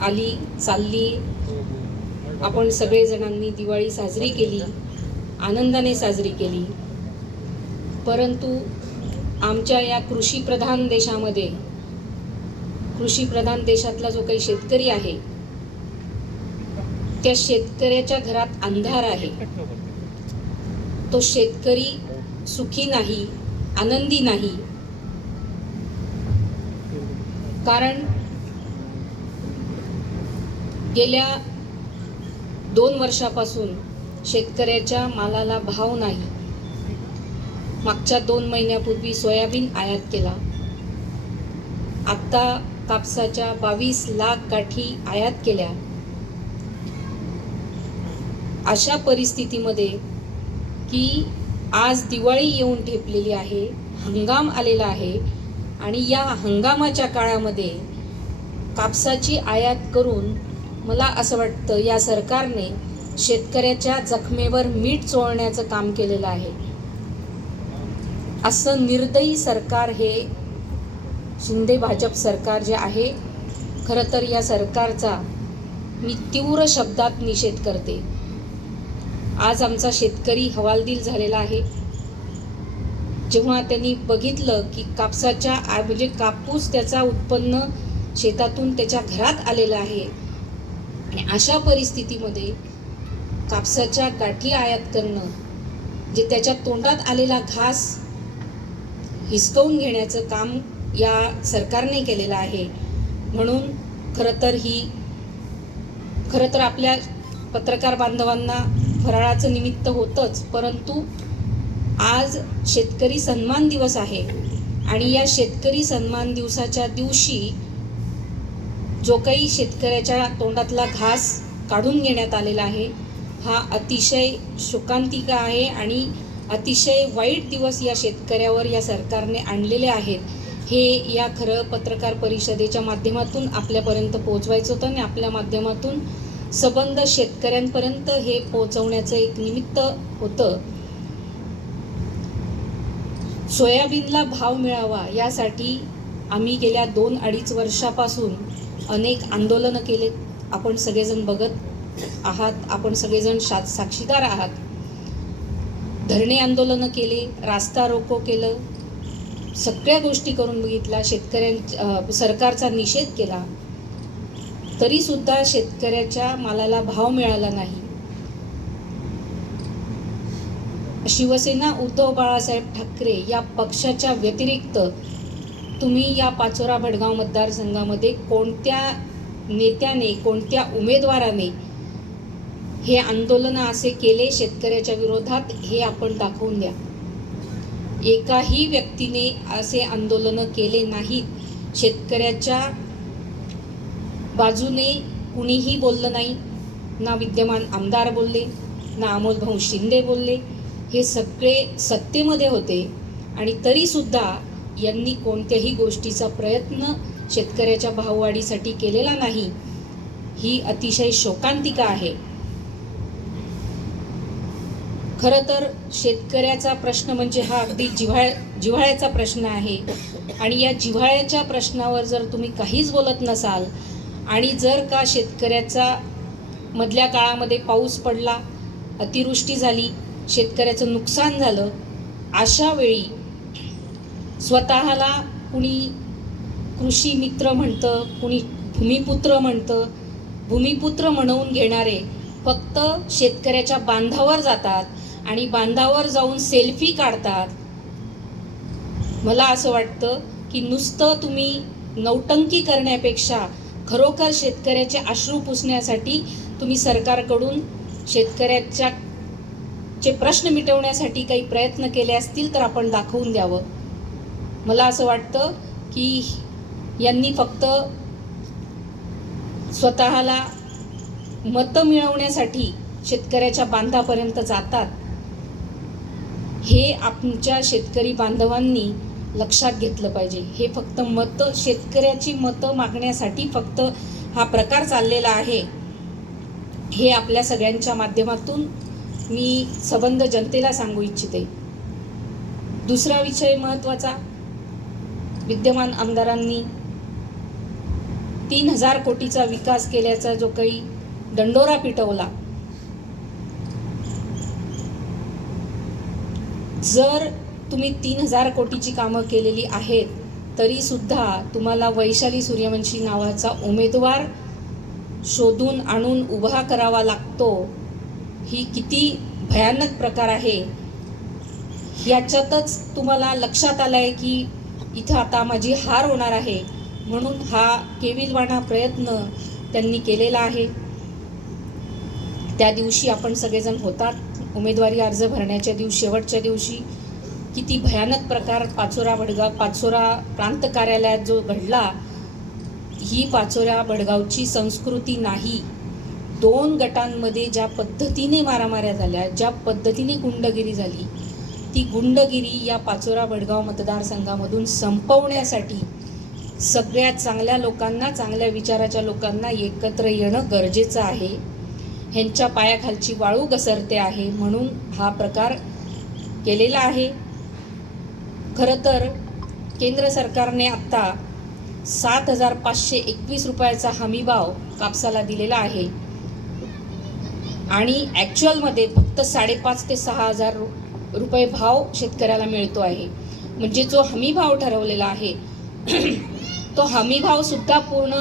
आली चालली. आपण सगळेजणांनी दिवाळी साजरी केली, आनंदाने साजरी केली. परंतु आमच्या या कृषीप्रधान देशामध्ये, कृषीप्रधान देशातला जो काही शेतकरी आहे, त्या शेतकऱ्याच्या घरात अंधार आहे. तो शेतकरी सुखी नाही, आनंदी नाही. कारण गेल्या 2 वर्षापासून शेतकऱ्याच्या मालाला भाव नाही. मागच्या 2 महिन्यापूर्वी सोयाबीन आयात केला. आत्ता कापसाच्या 22 लाख गाठी आयात केल्या. अशा परिस्थितीमध्ये की आज दिवाळी येऊन ठेपलेली आहे, हंगाम आलेला आहे आणि या हंगामाच्या काळामध्ये कापसाची आयात करून मला असं वाटतं या सरकारने शेतकऱ्याच्या जखमेवर मीठ चोळण्याचं काम केलेलं आहे. असं निर्दयी सरकार हे शिंदे भाजप सरकार जे आहे, खरं तर या सरकारचा मी तीव्र शब्दात निषेध करते. आज आमचा शेतकरी हवालदिल झालेला आहे. जेव्हा त्यांनी बघितलं की कापसाच्या म्हणजे कापूस त्याचा उत्पन्न शेतातून त्याच्या घरात आलेलं आहे आणि अशा परिस्थितीमध्ये कापसाच्या गाठी आयात करणं, जे त्याच्या तोंडात आलेला घास हिसकावून घेण्याचं काम या सरकारने केलेलं आहे. म्हणून खरं तर आपल्या पत्रकार बांधवांना फराळाचं निमित्त होतंच, परंतु आज शेतकरी सन्मान दिवस आहे आणि या शेतकरी सन्मान दिवसाच्या दिवशी जो काही शेतकऱ्याच्या तोंडातला घास काढून घेण्यात आलेला आहे, हा अतिशय शोकांतिका आहे आणि अतिशय वाईट दिवस या शेतकऱ्यावर या सरकारने आणलेले आहेत. हे या खरं पत्रकार परिषदेच्या माध्यमातून आपल्यापर्यंत पोहोचवायचं होतं आणि आपल्या माध्यमातून सबंध शेतकऱ्यांपर्यंत हे पोहोचवण्याचं एक निमित्त होतं. सोयाबीनला भाव मिळावा यासाठी आम्ही गेल्या 2-2.5 वर्षापासून अनेक आंदोलनं केलेत. आपण सगळेजण बघत आहात, आपण सगळेजण साक्षीदार आहात. धरणे आंदोलनं केले, रास्ता रोको केलं, सगळ्या गोष्टी करून बघितल्या, सरकारचा निषेध केला, तरी सुद्धा शेतकऱ्याच्या मालाला भाव मिळाला नाही. शिवसेना उद्धव बाळासाहेब ठाकरे या पक्षाच्या व्यतिरिक्त तुम्ही या पाचोरा भडगाव मतदारसंघामध्ये कोणत्या नेत्याने, कोणत्या उमेदवाराने हे आंदोलन असे केले शेतकऱ्याच्या विरोधात, हे आपण दाखवून द्या. एकाही व्यक्तीने असे आंदोलन केले नाहीत. शेतकऱ्याच्या बाजूने कुणीही बोललं नाही. ना विद्यमान आमदार बोलले, ना अमोलभाऊ शिंदे बोलले. हे सगळे सत्तेमध्ये होते आणि तरीसुद्धा यांनी कोणत्याही गोष्टीचा प्रयत्न शेतकऱ्याच्या भाववाढीसाठी केलेला नाही. ही अतिशय शोकांतिका आहे. खरं तर शेतकऱ्याचा प्रश्न म्हणजे हा अगदी जिव्हाळ्याचा प्रश्न आहे आणि या जिव्हाळ्याच्या प्रश्नावर जर तुम्ही काहीच बोलत नसाल आणि जर का शेतकऱ्याचा मधल्या काळामध्ये पाऊस पडला, अतिवृष्टी झाली, शेतकऱ्याचं नुकसान झालं, अशा वेळी स्वतःला कुणी कृषी मित्र म्हणतं, कुणी भूमिपुत्र म्हणतं. भूमिपुत्र म्हणवून घेणारे फक्त शेतकऱ्याच्या बांधावर जातात आणि बांधावर जाऊन सेल्फी काढतात. मला असं वाटतं की नुसतं तुम्ही नौटंकी करण्यापेक्षा खरोखर शेतकऱ्याचे अश्रू पुसण्यासाठी तुम्ही सरकारकडून शेतकऱ्याचे प्रश्न मिटवण्यासाठी काही प्रयत्न केले असतील तर आपण दाखवून द्यावं. मला असं वाटतं की यांनी फक्त स्वतःला मतं मिळवण्यासाठी शेतकऱ्याच्या बांधापर्यंत जातात. हे आमच्या शेतकरी बांधवांनी लक्षात घेतलं पाहिजे. हे फक्त मतं, शेतकऱ्याची मतं मागण्यासाठी फक्त हा प्रकार चाललेला आहे. हे आपल्या सगळ्यांच्या माध्यमातून मी सबंध जनतेला सांगू इच्छिते. दुसरा विषय महत्त्वाचा, विद्यमान आमदारांनी 3,000 कोटीचा विकास केल्याचा जो काही दंडोरा पिटवला, जर तुम्ही 3,000 कोटीची कामं केलेली आहेत तरी सुद्धा तुम्हाला वैशाली सूर्यवंशी नावाचा उमेदवार शोधून आणून उभा करावा लागतो, ही किती भयानक प्रकार आहे याच्यातच तुम्हाला लक्षात आलं आहे की इथं आता माझी हार होणार आहे, म्हणून हा केविलवाणा प्रयत्न त्यांनी केलेला आहे. त्या दिवशी आपण सगळेजण होतात, उमेदवारी अर्ज भरण्याच्या दिवशी, शेवटच्या दिवशी किती भयानक प्रकार पाचोरा प्रांत कार्यालयात जो घडला, ही पाचोरा बडगावची संस्कृती नाही. 2 गटांमध्ये ज्या पद्धतीने मारामाऱ्या झाल्या, ज्या पद्धतीने गुंडगिरी झाली, ती गुंडगिरी या पाचोरा बडगाव मतदारसंघामधून संपवण्यासाठी सगळ्या चांगल्या लोकांना, चांगल्या विचाराच्या लोकांना एकत्र येणं गरजेचं आहे. ह्यांच्या पायाखालची वाळू घसरते आहे म्हणून हा प्रकार केलेला आहे. खरं तर केंद्र सरकारने आत्ता 7,521 रुपयाचा हमीभाव कापसाला दिलेला आहे आणि ॲक्च्युअलमध्ये फक्त 5,500 ते 6,000 रुपये भाव शेतकऱ्याला मिळतो आहे. म्हणजे जो हमीभाव ठरवलेला आहे तो हमीभावसुद्धा पूर्ण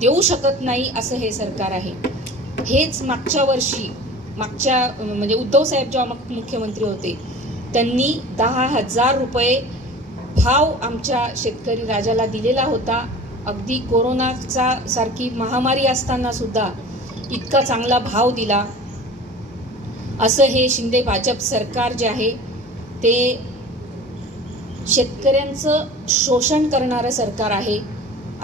देऊ शकत नाही असं हे सरकार आहे. हेच मागच्या वर्षी म्हणजे उद्धव साहेब जेव्हा मुख्यमंत्री होते त्यांनी 10,000 रुपये भाव आमच्या शेतकरी राजाला दिलेला होता. अगदी कोरोनाचा सारखी महामारी असताना सुद्धा इतका चांगला भाव दिला. असं हे शिंदे भाजप सरकार जे आहे ते शेतकऱ्यांचं शोषण करणारं सरकार आहे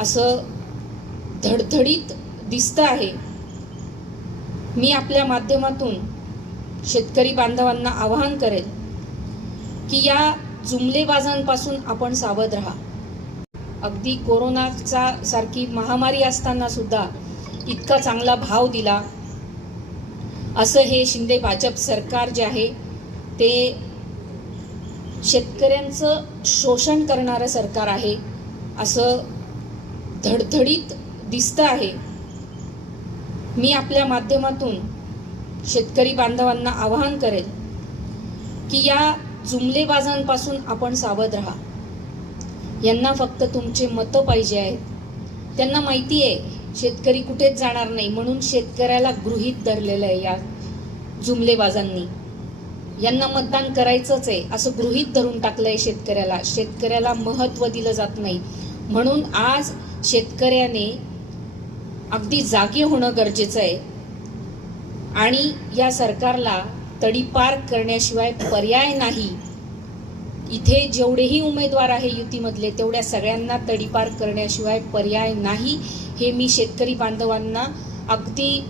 असं धडधडीत दिसतं आहे. मी आपल्या माध्यमातून शेतकरी बांधवांना आवाहन करेल की या जुमलेबाजांपासून आपण सावध राहा. अगदी कोरोनाचा सारखी महामारी असताना सुद्धा इतका चांगला भाव दिला. असं हे शिंदे भाजप सरकार जे आहे ते शेतकऱ्यांचं शोषण करणारं सरकार आहे असं धडधडीत दिसतं आहे. मी आपल्या माध्यमातून शेतकरी बांधवांना आवाहन करेल की या जुमलेबाजांपासून आपण सावध राहा. यांना फक्त तुमचे मतं पाहिजे आहेत. त्यांना माहिती आहे शेतकरी कुठेच जाणार नाही म्हणून शेतकऱ्याला गृहीत धरलेलं आहे या जुमलेबाजांनी. यांना मतदान करायचंच आहे असं गृहीत धरून टाकलंय शेतकऱ्याला. शेतकऱ्याला महत्त्व दिलं जात नाही म्हणून आज शेतकऱ्याने अगदी जागे होणं गरजेचं आहे आणि या सरकारला तडीपार करण्याशिवाय पर्याय नाही. इथे जेवढेही उमेदवार आहे युतीमधले तेवढ्या सगळ्यांना तडीपार करण्याशिवाय पर्याय नाही. हे मी शेतकरी बांधवांना अगदी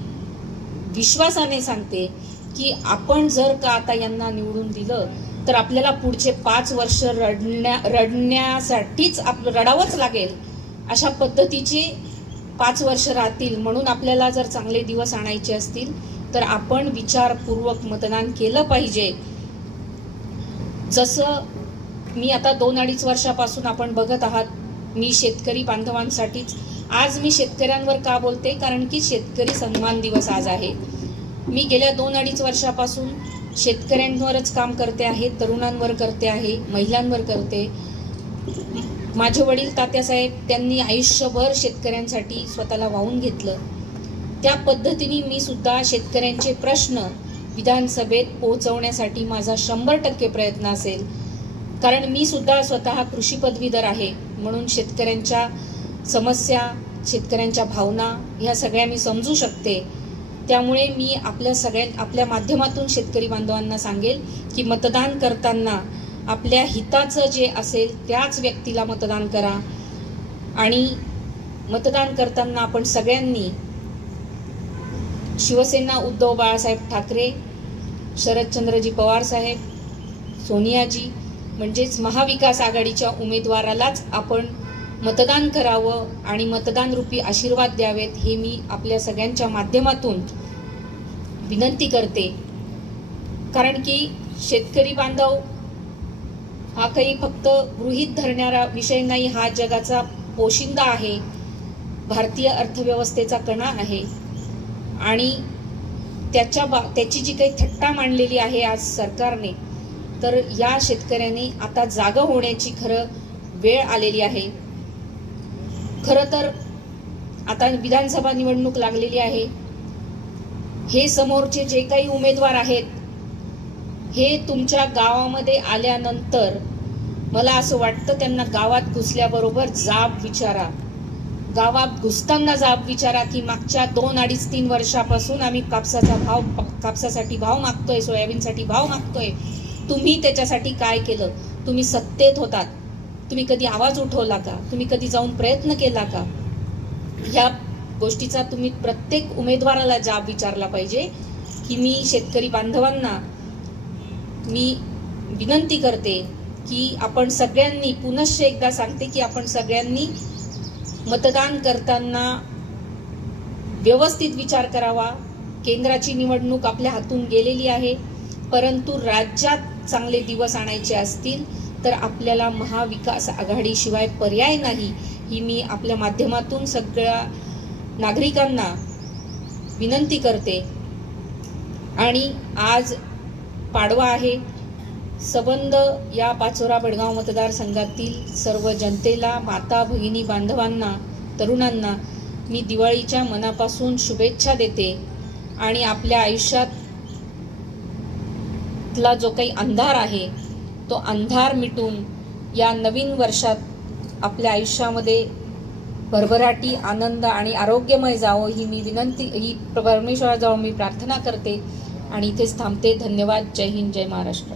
विश्वासाने सांगते की आपण जर का आता यांना निवडून दिलं तर आपल्याला पुढचे 5 वर्ष रडण्यासाठीच रडावंच लागेल. अशा पद्धतीचे 5 वर्ष राहतील. म्हणून आपल्याला जर चांगले दिवस आणायचे असतील तर आपण विचारपूर्वक मतदान केलं पाहिजे. जसं मी आता 2-2.5 वर्षापासून आपण बघत आहात, मी शेतकरी बांधवांसाठीच आज मी शेतकऱ्यांवर का बोलते, कारण की शेतकरी सन्मान दिवस आज आहे. मी गेल्या 2-2.5 वर्षापासून शेतकऱ्यांवरच काम करते आहे, तरुणांवर करते आहे, महिलांवर करते. माझे वडील तात्यासाहेब त्यांनी आयुष्यभर शेतकऱ्यांसाठी स्वतःला वाहून घेतलं. त्या पद्धतीने मी सुद्धा शेतकऱ्यांचे प्रश्न विधानसभेत पोहोचवण्यासाठी माझा 100% प्रयत्न असेल. कारण मी सुद्धा स्वतः कृषी पदवीधर आहे म्हणून शेतकऱ्यांच्या समस्या, शेतकऱ्यांच्या भावना ह्या सगळ्या मी समजू शकते. त्यामुळे मी आपल्या माध्यमातून शेतकरी बांधवांना सांगेल की मतदान करताना आपल्या हिताचं जे असेल त्याच व्यक्तीला मतदान करा आणि मतदान करताना आपण सगळ्यांनी शिवसेना उद्धव बाळासाहेब ठाकरे, शरदचंद्रजी पवार साहेब, सोनियाजी म्हणजेच महाविकास आघाडीच्या उमेदवारालाच आपण मतदान करावं आणि मतदान रूपी आशीर्वाद द्यावेत हे मी आपल्या सगळ्यांच्या माध्यमातून विनंती करते. कारण की शेतकरी बांधव हा काही फक्त गृहीत धरणारा विषय नाही, हा जगाचा पोशिंदा आहे. भारतीय अर्थव्यवस्थेचा कणा आहे आणि त्याची जी काही थट्टा मांडलेली आहे आज सरकारने, तर या शेतकऱ्यांनी आता जागं होण्याची खरं वेळ आलेली आहे. खरं तर आता विधानसभा निवडणूक लागलेली आहे. हे समोरचे जे काही उमेदवार आहेत, हे तुमच्या गावामध्ये आल्यानंतर मला असं वाटतं त्यांना गावात घुसल्याबरोबर जाब विचारा. गावात घुसताना जाब विचारा की मागच्या 2-2.5-3 वर्षापासून आम्ही कापसासाठी भाव मागतोय, सोयाबीनसाठी भाव मागतोय. तुम्ही त्याच्यासाठी काय केलं? तुम्ही सत्तेत होतात, तुम्ही कधी आवाज उठवला का? तुम्ही कधी जाऊन प्रयत्न केला का? ह्या गोष्टीचा तुम्ही प्रत्येक उमेदवाराला जाब विचारला पाहिजे. की मी शेतकरी बांधवांना मी विनंती करते की आपण सगळ्यांनी, पुनश्च एकदा सांगते की आपण सगळ्यांनी मतदान करताना व्यवस्थित विचार करावा. केंद्राची निवडणूक आपल्या हातून गेलेली आहे, परंतु राज्यात चांगले दिवस आणायचे असतील तर आपल्याला महाविकास आघाडीशिवाय पर्याय नाही, ही मी आपल्या माध्यमातून सगळ्या नागरिकांना विनंती करते. आणि आज पाडवा आहे. सबंध या पाचोरा बेळगाव मतदारसंघातील सर्व जनतेला, माता भगिनी बांधवांना, तरुणांना मी दिवाळीच्या मनापासून शुभेच्छा देते. आणि आपल्या आयुष्यातला जो काही अंधार आहे तो अंधार मिटून या नवीन वर्षात आपल्या आयुष्यामध्ये भरभराटी, आनंद आणि आरोग्यमय जावं, ही मी विनंती, ही परमेश्वराजवळ मी प्रार्थना करते आणि इथेच थांबते. धन्यवाद. जय हिंद, जय महाराष्ट्र.